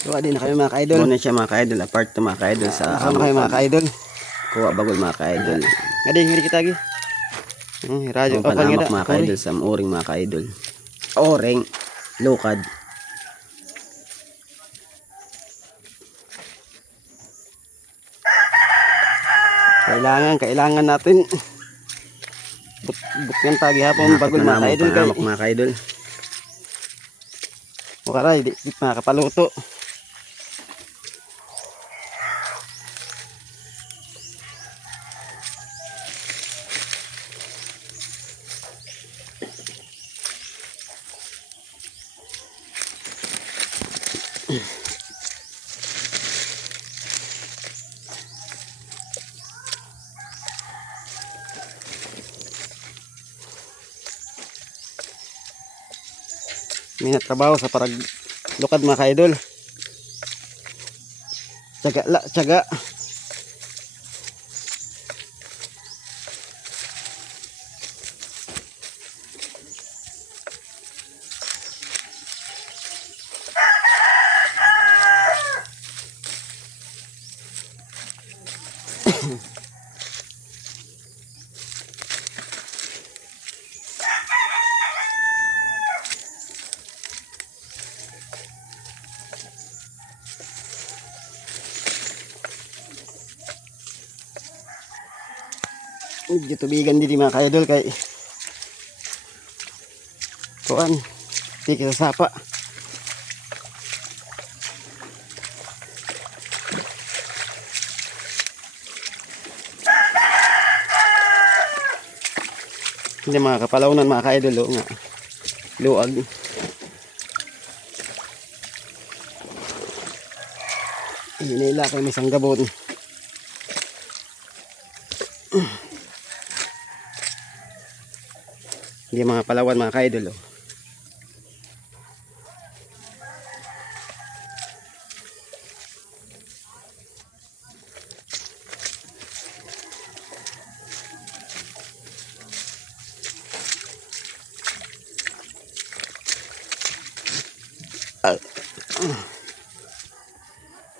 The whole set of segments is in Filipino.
Kuha din na kami mga ka-idol. Muna siya mga ka-idol. Apart to mga ka-idol sa Kasama kayo mga ka-idol. kuha bagol mga ka-idol. Ngadi kita lagi. Radyo Ang panamak mga ka-idol sa uring mga ka-idol. Oring. Lukad. Kailangan natin bukyan tagi hapon bagol mga ka-idol kay mga ka-idol. Mukaray di makapaluto. May natrabaho sa parag lukad mga ka-idol. Tiyaga. Medyo tubigan din mga ka-idol kay kuan tiki sa sapa. Hindi mga kapalawnan mga ka-idol nga luag. Hinila kay may sanggabon. Hindi mga palawan mga ka-idol.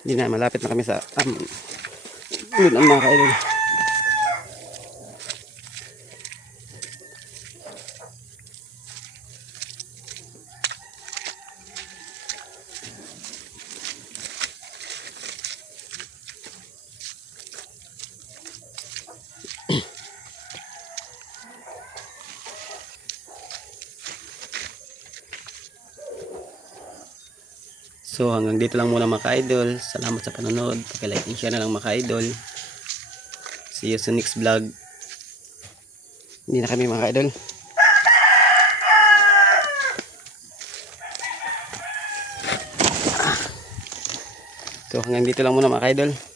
Hindi na, malapit na kami sa ulan mga ka-idol. So hanggang dito lang muna mga ka-idol. Salamat sa panonood. Pag-like and share na lang mga ka-idol. See you sa next vlog. Hindi na kami mga ka-idol. So hanggang dito lang muna mga ka-idol.